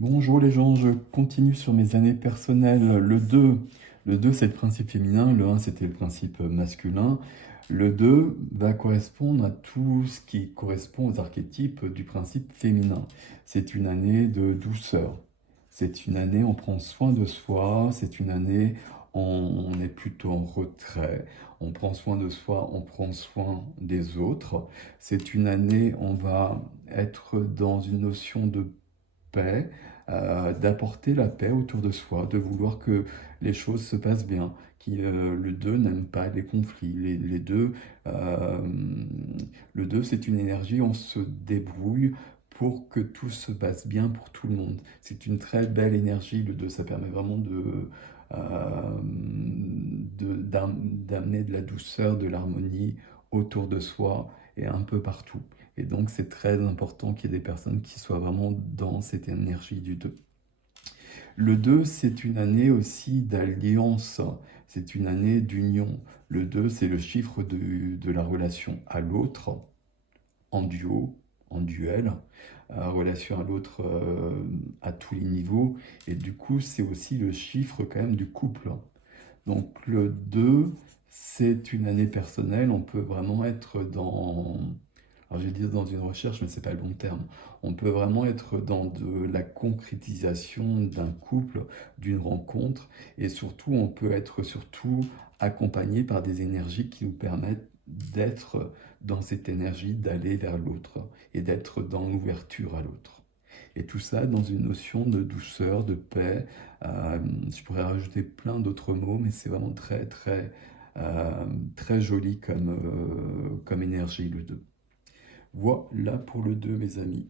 Bonjour les gens, je continue sur mes années personnelles. Le deux c'est le principe féminin, le un c'était le principe masculin. Le 2 va correspondre à tout ce qui correspond aux archétypes du principe féminin. C'est une année de douceur, c'est une année on prend soin de soi, c'est une année on est plutôt en retrait, on prend soin de soi, on prend soin des autres. C'est une année on va être dans une notion de paix, d'apporter la paix autour de soi, de vouloir que les choses se passent bien. Le 2 n'aime pas les conflits. Les deux, le 2, c'est une énergie, on se débrouille pour que tout se passe bien pour tout le monde. C'est une très belle énergie, le 2, ça permet vraiment d'amener de la douceur, de l'harmonie autour de soi et un peu partout. Et donc, c'est très important qu'il y ait des personnes qui soient vraiment dans cette énergie du 2. Le 2, c'est une année aussi d'alliance, c'est une année d'union. Le 2, c'est le chiffre de la relation à l'autre, en duo, en duel, relation à l'autre à tous les niveaux. Et du coup, c'est aussi le chiffre quand même du couple. Donc le 2, c'est une année personnelle, on peut vraiment être dans, alors je vais dire dans une recherche, mais c'est pas le bon terme, on peut vraiment être dans de la concrétisation d'un couple, d'une rencontre, et surtout on peut être surtout accompagné par des énergies qui nous permettent d'être dans cette énergie, d'aller vers l'autre, et d'être dans l'ouverture à l'autre. Et tout ça dans une notion de douceur, de paix. Euh, je pourrais rajouter plein d'autres mots, mais c'est vraiment très, très, très joli comme énergie, le 2. Voilà pour le 2, mes amis.